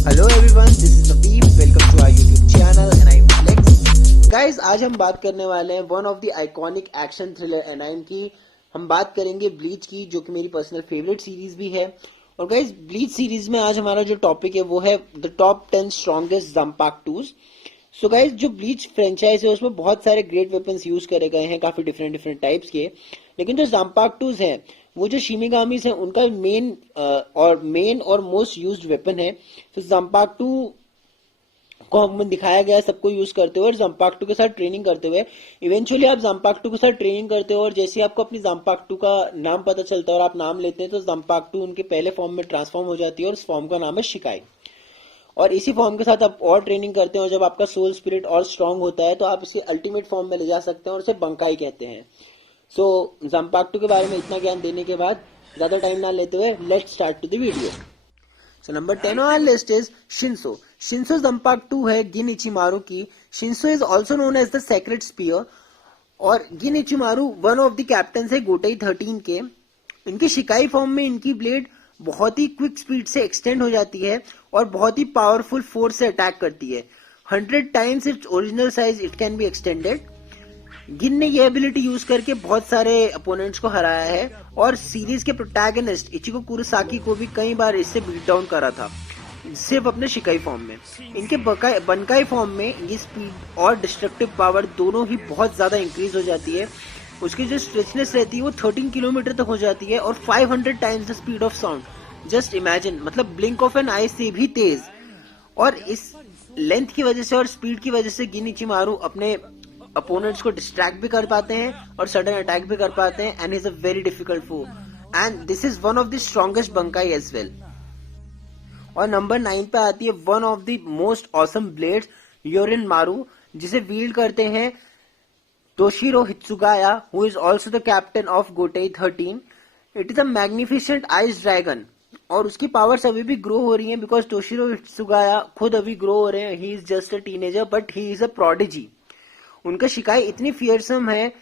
Hello everyone, this is Nabib. Welcome to our YouTube channel and I am flex. Guys, आज हम बात करने वाले हैं one of the iconic action thriller anime की। हम बात करेंगे ब्लीच की, जो कि मेरी पर्सनल फेवरेट सीरीज भी है। और गाइस, ब्लीच सीरीज में आज हमारा जो टॉपिक है वो है the top 10 strongest zanpakutos. So guys, जो ब्लीच फ्रेंचाइज है उसमें बहुत सारे ग्रेट वेपन्स यूज करे गए हैं, काफी डिफरेंट डिफरेंट टाइप्स के। लेकिन जो जंपाक्टूज हैं, वो जो शिमिगामीज हैं, उनका मेन और मोस्ट यूज्ड वेपन है। तो जंपाक्टू को हमें दिखाया गया है सबको यूज करते हुए और जंपाक्टू के साथ ट्रेनिंग करते हुए। इवेंचुअली आप जंपाक्टू के साथ ट्रेनिंग करते हो और जैसे ही आपको अपनी जंपाक्टू का नाम पता चलता है और आप नाम लेते हैं, तो जंपाक्टू उनके पहले फॉर्म में ट्रांसफॉर्म हो जाती है और उस फॉर्म का नाम है शिकाई। और इसी फॉर्म के साथ आप और ट्रेनिंग करते हैं और जब आपका सोल स्पिरिट और स्ट्रांग होता है तो आप इसे अल्टीमेट फॉर्म में ले जा सकते हैं और उसे बंकाई कहते हैं। सो जंपाक्टू के बारे में इतना ज्ञान देने के बाद ज्यादा टाइम ना लेते हुए let's start to the video. So number 10 on our list is Shinso. Shinso zanpakuto है गिन इचिमारू की। Shinso is also known as the secret spear. और Gin Ichimaru one of the captain है Gotei 13 के। इनके शिकाई form में इनकी blade बहुत ही quick speed से एक्सटेंड हो जाती है और बहुत ही पावरफुल फोर्स से अटैक करती है। 100 times its original size it can be extended. गिन ने यह एबिलिटी यूज करके बहुत सारे अपोनेंट्स को हराया है और सीरीज के प्रोटैगनिस्ट इचिको कुरोसाकी को भी कई बार इससे बीट डाउन करा था, सिर्फ अपने शिकाई फॉर्म में। इनके बनकाई फॉर्म में ये स्पीड और डिस्ट्रक्टिव पावर दोनों ही बहुत ज्यादा इंक्रीज हो जाती है। उसकी जो स्ट्रेचनेस रहती है वो 13 किलोमीटर तक हो जाती है और 500 times the speed of sound. Just imagine, मतलब ब्लिंक ऑफ एन आई से भी तेज। और इस लेंथ की वजह से और स्पीड की वजह से गिन इचिमारू अपने अपोनेंट्स को डिस्ट्रैक्ट भी कर पाते हैं और सडन अटैक भी कर पाते हैं and is a very difficult foe and this is one of the strongest bankai as well. और नंबर 9 पे आती है one of the most awesome blades Hyorinmaru, जिसे वील्ड करते हैं Toshiro Hitsugaya, who is also the captain of Gotei 13। It is a magnificent ice dragon और उसकी powers अभी भी ग्रो हो रही हैं बिकॉज तोशिरो हित्सुगाया खुद अभी ग्रो हो रहे हैं। He is just a teenager but he is a prodigy. उनका शिकाई इतनी फियरसम है,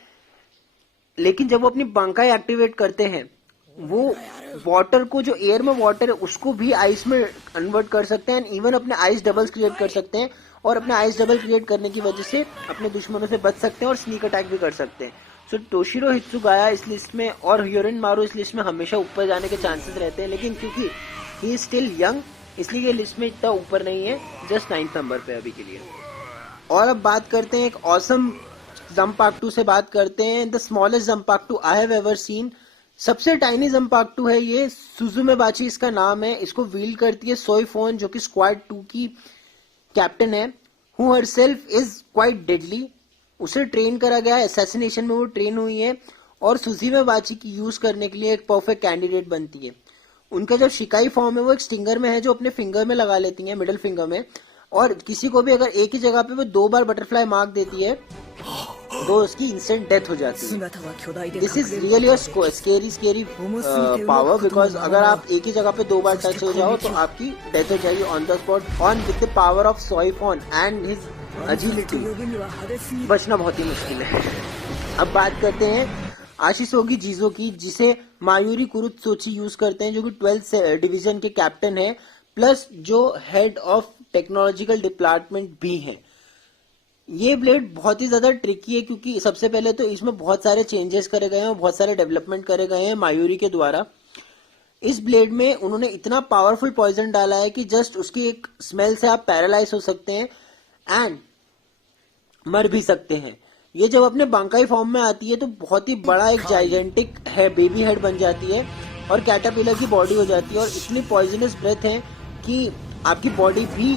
लेकिन जब वो अपनी बंकाई एक्टिवेट करते हैं, वो वाटर को, जो एयर में वाटर है, उसको भी आइस में कन्वर्ट कर सकते हैं। इवन अपने आइस डबल्स क्रिएट कर सकते हैं और अपने आइस डबल क्रिएट करने की वजह से अपने दुश्मनों से बच सकते हैं और स्नीक अटैक भी कर सकते हैं। सो टोशिरो हित्सुगाया इस लिस्ट में और योरिन मारू इस लिस्ट में हमेशा ऊपर जाने के चांसेस रहते हैं, लेकिन क्योंकि ही इज स्टिल यंग इसलिए ये लिस्ट में इतना ऊपर नहीं है, जस्ट 9th नंबर पे अभी के लिए। और अब बात करते हैं एक ऑसम जंपाक्टू से बात करते हैं, the smallest zanpakuto I have ever seen. सबसे टाइनी जंपाक्टू है ये, सुजुमे बाची इसका नाम है। इसको व्हील करती है सोईफोन, जो कि स्क्वाड 2 की कैप्टन है, who herself is quite deadly. उसे ट्रेन करा गया है, असैसिनेशन में वो ट्रेन हुई है और सुजुमे बाची की यूज करने के लिए एक परफेक्ट कैंडिडेट बनती है। उनका जो शिकाई फॉर्म है वो एक स्टिंगर में है, जो अपने फिंगर में लगा लेती है, मिडिल फिंगर में। और किसी को भी अगर एक ही जगह पे वो 2 बार बटरफ्लाई मार्क देती है तो उसकी इंस्टेंट डेथ हो जाती है। This is really scary power because अगर आप एक ही जगह पे 2 बार टच हो जाओ तो आपकी डेथ हो जाएगी on the spot. On with the power of Soi Fon and his agility बचना बहुत ही मुश्किल है। अब बात करते हैं आशिसोगी जीजो की, जिसे मायूरी कुरुत्सोची यूज करते हैं, जो कि 12th डिवीजन के कैप्टन है, प्लस जो हेड ऑफ टेक्नोलॉजिकल डिपार्टमेंट भी है। ये ब्लेड बहुत ही ज्यादा ट्रिकी है क्योंकि सबसे पहले तो इसमें बहुत सारे चेंजेस करे गए हैं और बहुत सारे डेवलपमेंट करे गए हैं मायूरी के द्वारा। इस ब्लेड में उन्होंने इतना पावरफुल पॉइजन डाला है कि जस्ट उसकी एक स्मेल से आप पैरालाइज हो सकते हैं एंड मर भी सकते हैं। ये जब अपने बंकाई फॉर्म में आती है तो बहुत ही बड़ा एक जाइजेंटिक है बेबी हेड बन जाती है और कैटरपिलर की बॉडी हो जाती है और इतनी पॉइजनस ब्रेथ है कि आपकी बॉडी भी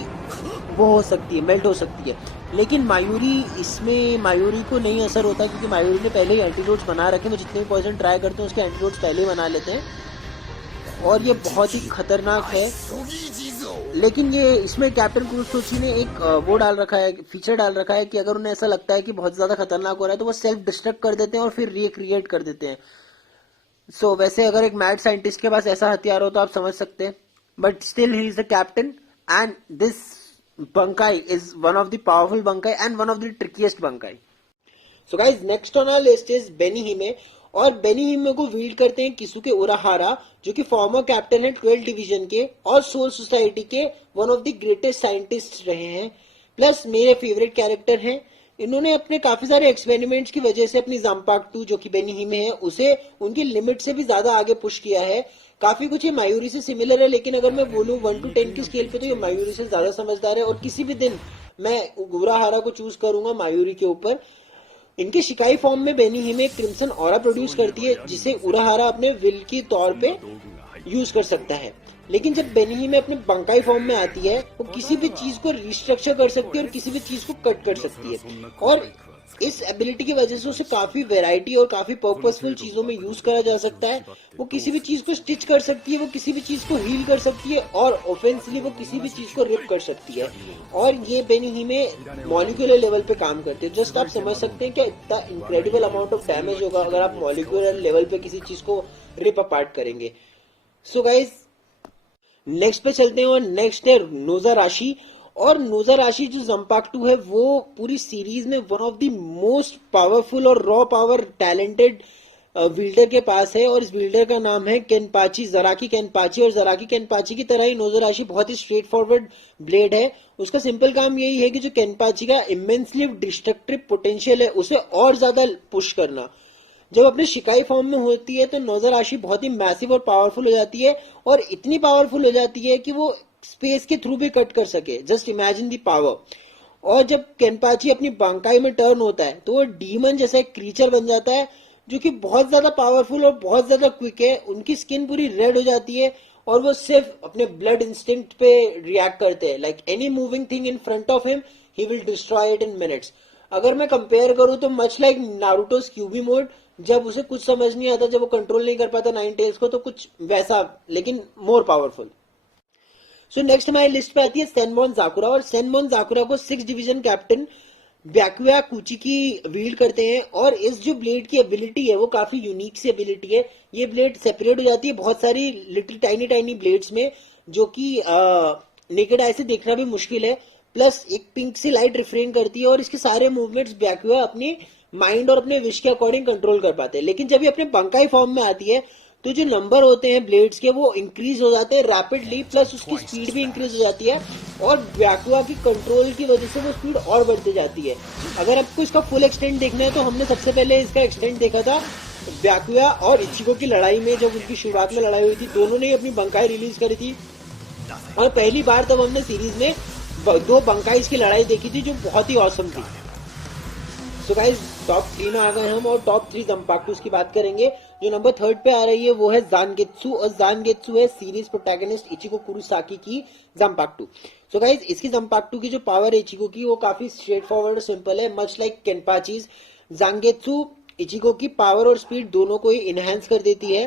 वो हो सकती है, मेल्ट हो सकती है। लेकिन मायूरी को नहीं असर होता क्योंकि मायूरी ने पहले ही एंटीडोट्स बना रखे हैं। वो जितने भी पॉइजन ट्राई करते हैं उसके एंटीडोट्स पहले ही बना लेते हैं और ये बहुत ही खतरनाक है। लेकिन ये इसमें कैप्टन कुरुत्सोची ने एक वो डाल रखा है, फीचर डाल रखा है कि अगर उन्हें ऐसा लगता है कि बहुत ज्यादा खतरनाक हो रहा है तो वो सेल्फ डिस्ट्रक्ट कर देते हैं और फिर रिक्रिएट कर देते हैं। सो वैसे अगर एक मैड साइंटिस्ट के पास ऐसा हथियार हो तो आप समझ सकते हैं, but still he is the captain and this Bankai is one of the powerful Bankai and one of the trickiest Bankai. So guys, next on our list is Benihime, और बेनी हिमे को वील्ड करते हैं किसुके उराहारा, जो कि फॉर्मर कैप्टन है 12 division के और soul society के one of the greatest scientist रहे हैं। प्लस मेरे फेवरेट कैरेक्टर हैं। इन्होंने अपने काफी सारे एक्सपेरिमेंट्स की वजह से अपनी जाम्पाक्टू जो कि बेनी हिमे है उसे उनकी लिमिट से भी ज्यादा आगे पुश किया है। काफी कुछ ये मायूरी से सिमिलर है, लेकिन अगर मैं बोलूं 1 to 10 की स्केल पे तो ये मायूरी से ज्यादा समझदार है। और किसी भी दिन मैं उराहारा को चूज करूंगा मायूरी के ऊपर। इनके शिकाई फॉर्म में बेनी हिमे एक क्रिम्सन ऑरा प्रोड्यूस करती है जिसे उराहारा अपने विल के तौर पे यूज कर सकता है। लेकिन जब बेनी हिमे अपने बंकाई फॉर्म में आती है वो किसी भी चीज को रिस्ट्रक्चर कर सकती है और किसी भी चीज को कट कर सकती है। और इस एबिलिटी की वजह से उसे काफी वैरायटी और काफी पर्पसफुल चीजों में यूज करा जा सकता है। वो किसी भी चीज को स्टिच कर सकती है, वो किसी भी चीज को हील कर सकती है और ऑफेंसली वो किसी भी चीज को रिप कर सकती है। और ये बेनी हिमे मॉलिक्यूलर लेवल पे काम करते हैं। जस्ट आप समझ सकते हैं कि इतना इनक्रेडिबल अमाउंट ऑफ डैमेज होगा अगर आप मॉलिक्यूलर लेवल पे किसी चीज को रिप अपार्ट करेंगे। सो गाइज नेक्स्ट पे चलते हैं और नेक्स्ट है नोजा राशि। और नोजा राशि जो जंपाक्टू है वो पूरी सीरीज में one of the most powerful और रॉ पावर टैलेंटेड विल्डर के पास है। और इस विल्डर का नाम है केनपाची, जराकी केनपाची। और जराकी केनपाची की तरह ही नोजा राशि बहुत ही स्ट्रेट फॉरवर्ड ब्लेड है। उसका सिंपल काम यही है कि जो केनपाची का इमेंसली डिस्ट्रक्टिव पोटेंशियल है उसे और ज्यादा पुश करना। जब अपने शिकाई फॉर्म में होती है तो नोजा राशि बहुत ही मैसिव और पावरफुल हो जाती है और इतनी पावरफुल हो जाती है कि वो स्पेस के थ्रू भी कट कर सके। Just imagine the power. और जब केनपाची अपनी बांकाई में टर्न होता है तो वो डीमन जैसा एक क्रीचर बन जाता है जो कि बहुत ज्यादा पावरफुल और बहुत ज्यादा क्विक है। उनकी स्किन पूरी रेड हो जाती है और वो सिर्फ अपने ब्लड इंस्टिंक्ट पे रिएक्ट करते हैं। Like any moving thing in front of him he will destroy it in minutes. अगर मैं कंपेयर करूं तो मच लाइक नारुतोस क्यूबी मोड, जब उसे कुछ समझ नहीं आता, जब वो कंट्रोल नहीं कर पाता नाइन टेल्स को, तो कुछ वैसा लेकिन मोर पावरफुल। सो नेक्स्ट हमारी लिस्ट पे आती है सेनबॉन जाकुरा। और सेनबॉन जाकुरा को 6 डिवीजन कैप्टन ब्याकुया कुची की वील्ड करते हैं। और इस जो ब्लेड की एबिलिटी है वो काफी यूनिक सी एबिलिटी है। ये ब्लेड सेपरेट हो जाती है बहुत सारी लिटिल टाइनी टाइनी ब्लेड्स में, जो कि नेकेड आई से देखना भी मुश्किल है। प्लस एक पिंक सी लाइट रिफ्रेन करती है और इसके सारे मूवमेंट्स ब्याकुया अपनी माइंड और अपने विश के अकॉर्डिंग कंट्रोल कर पाते हैं। लेकिन जब ये अपने बंकाई फॉर्म में आती है तो जो नंबर होते हैं ब्लेड्स के वो इंक्रीज हो जाते हैं रैपिडली। प्लस उसकी स्पीड भी इंक्रीज हो जाती है और ब्याकुआ की कंट्रोल की वजह से वो स्पीड और बढ़ती जाती है। अगर आपको इसका फुल एक्सटेंट देखना है तो हमने सबसे पहले इसका एक्सटेंट देखा था ब्याकुआ और इचिको की लड़ाई में। जब उनकी शुरुआत में लड़ाई हुई थी दोनों ने अपनी बंकाई रिलीज करी थी और पहली बार तब हमने सीरीज में 2 बंकाइज की लड़ाई देखी थी जो बहुत ही औसम थी। सो गाइस टॉप 3 में आ गए हम और टॉप 3 जंपाक्टूस की बात करेंगे। जो नंबर 3 पे आ रही है वो है जानगेत्सु। और जानगेत्सु है सीरीज प्रोटैगनिस्ट इचिको कुरोसाकी की जंपाक्टू। सो गाइस इसकी जंपाक्टू की जो पावर है इचिको की वो काफी स्ट्रेट फॉरवर्ड और सिंपल है। मच लाइक केनपाचीज, जानगेत्सु इचिको की पावर और स्पीड दोनों को ही इनहेंस कर देती है।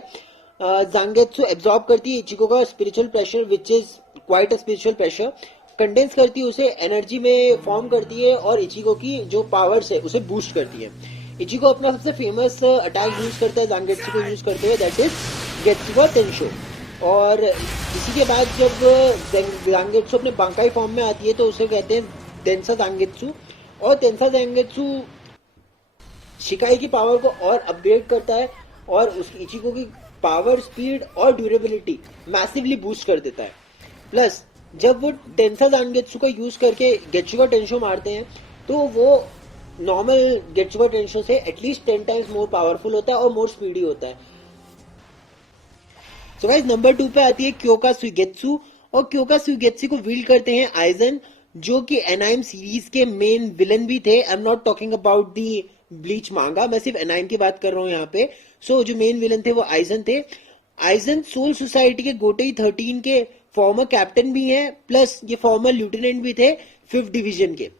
जानगेत्सु एब्जॉर्ब करती है इचिको का spiritual pressure which is quite a spiritual pressure, condense करती है उसे एनर्जी में फॉर्म करती है और इचिको की जो पावर्स है उसे बूस्ट करती है। इचिको अपना सबसे फेमस अटैक यूज करता है जानगेत्सु को यूज करते हुए, दैट इज गेत्सुगा टेंशो। और इसी के बाद जब जानगेत्सु अपने बांकाई फॉर्म में आती है तो उसे कहते हैं तेंसा जानगेत्सु। और तेंसा जानगेत्सु शिकाई की पावर को और अपग्रेड करता है और उसकी इचिको की पावर, स्पीड और ड्यूरेबिलिटी मैसिवली बूस्ट कर देता है। प्लस जब वो टेंसा जानगेत्सु का यूज करके गेत्सुगा टेंशो मारते हैं तो वो नॉर्मल गेत्सुगा टेंशो से एटलीस्ट 10 टाइम्स मोर पावरफुल होता है और मोर स्पीडी होता है। सो गाइस नंबर 2 पे आती है क्योका सुइगेत्सु। और क्योका सुइगेत्सु को वील्ड करते हैं आइजन, जो कि एनाइम सीरीज के मेन विलन भी थे। I am not talking about the bleach मांगा, मैं सिर्फ एनाइम की बात कर रहा हूं यहाँ पे। सो जो मेन विलन थे वो आइजन थे। आइजन सोल सोसाइटी के गोटेई 13 के फॉर्मर कैप्टन भी हैं, प्लस ये फॉर्मर लेफ्टिनेंट भी थे 5th डिवीजन के।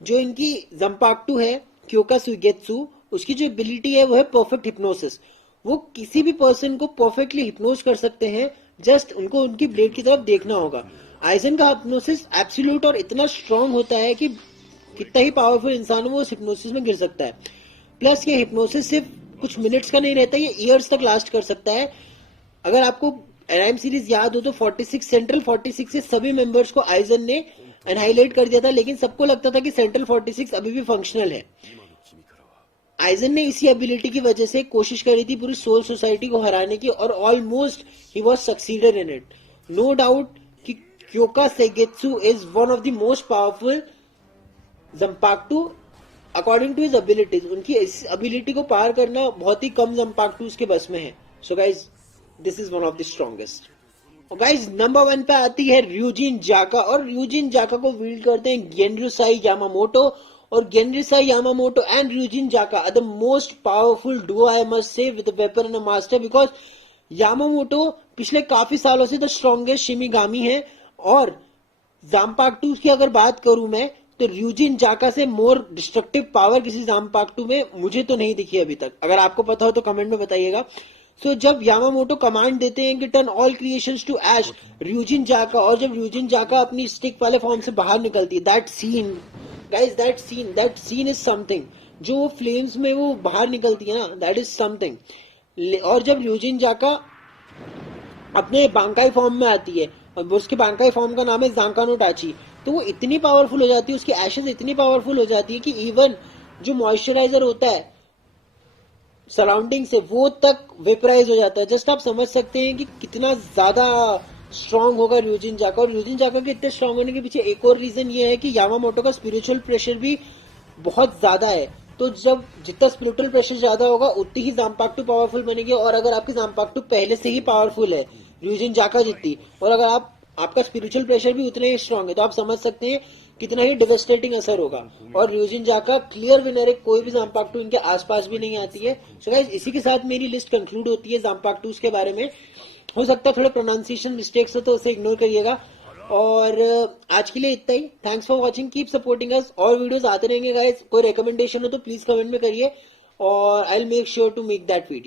जो इनकी जंपाक्टू है क्योका सुइगेत्सु, उसकी जो एबिलिटी है वो है परफेक्ट हिप्नोसिस। वो किसी भी पर्सन को परफेक्टली हिप्नोस कर सकते हैं, जस्ट उनको उनकी ब्लेड की तरफ देखना होगा। आइजन का हिप्नोसिस एब्सोल्यूट और इतना स्ट्रांग होता है कि कितना ही पावरफुल इंसान हो वो उस हिप्नोसिस में गिर सकता है। प्लस ये हिप्नोसिस सिर्फ कुछ मिनट्स का नहीं रहता, ये ईयर्स तक लास्ट कर सकता है। अगर आपको एनाइम सीरीज याद हो तो 46 सेंट्रल 46 से सभी मेंबर्स को आइजन ने एनहाइलेट कर दिया था, लेकिन सबको लगता था कि सेंट्रल 46 अभी भी फंक्शनल है। आइजन ने इसी एबिलिटी की वजह से कोशिश करी थी पूरी सोल सोसाइटी को हराने की और ऑलमोस्ट ही was succeeded in it. No doubt कि Kyoka Suigetsu is one of the most powerful zanpakuto according to his abilities. उनकी इस एबिलिटी को पार करना बहुत ही कम जंपाक्टूज के बस में है. So guys this is one of the strongest. और गाइज नंबर 1 पे आती है ryujin जाका. और ryujin जाका को वील्ड करते हैं गेनरुसाई यामामोटो. और Genryusai Yamamoto and ryujin Jakka are the most powerful duo I must say with weapon and master. Because Yamamoto पिछले काफी सालों से द स्ट्रॉन्गेस्ट शिमिगामी है. और जाम्पाक्टू की अगर बात करूं मैं तो ryujin जाका से मोर डिस्ट्रक्टिव पावर किसी जाम्पाक्टू में मुझे तो नहीं दिखी अभी तक. अगर आपको पता हो तो कमेंट में बताइएगा. सो जब यामामोटो कमांड देते हैं कि turn all creations to ash ryujin Jakka, और जब ryujin जाका अपनी स्टिक वाले फॉर्म से बाहर निकलती है, that scene guys, that scene is something. जो फ्लेम्स में वो बाहर निकलती है ना, दैट इज समथिंग. और जब ryujin जाका अपने बांकाई फॉर्म में आती है, और उसके बांकाई फॉर्म का नाम है जांकानो टाची, तो वो इतनी पावरफुल हो जाती है, उसकी एशेज इतनी पावरफुल हो जाती है कि इवन जो मॉइस्चराइजर होता है सराउंडिंग से वो तक वेपराइज हो जाता है. जस्ट आप समझ सकते हैं कि कितना ज्यादा स्ट्रांग होगा ryujin जाका. और ryujin जाका के इतने स्ट्रांग होने के पीछे एक और रीजन ये है कि यामामोटो का स्पिरिचुअल प्रेशर भी बहुत ज्यादा है. तो जब जितना स्पिरिचुअल प्रेशर ज्यादा होगा उतनी ही जाम्पाक्टू पावरफुल बनेगी. और अगर आपकी जाम्पाक्टू पहले से ही पावरफुल है ryujin जाका जितनी, और अगर आपका स्पिरिचुअल प्रेशर भी उतने ही स्ट्रांग है, तो आप समझ सकते हैं कितना ही डिवास्टेटिंग असर होगा. और ryujin जाका क्लियर विनर है, कोई भी जाम्पाक्टू इनके आसपास भी नहीं आती है. सो गाइस इसी के साथ मेरी लिस्ट कंक्लूड होती है जाम्पाक्टूज के बारे में. हो सकता है थोड़े प्रोनाउंसिएशन मिस्टेक्स हो तो उसे इग्नोर करिएगा. और आज के लिए इतना ही. Thanks for watching, keep supporting us. और वीडियोस आते रहेंगे गाइस. कोई रिकमेंडेशन हो तो प्लीज कमेंट में करिए और I will make sure to make that video.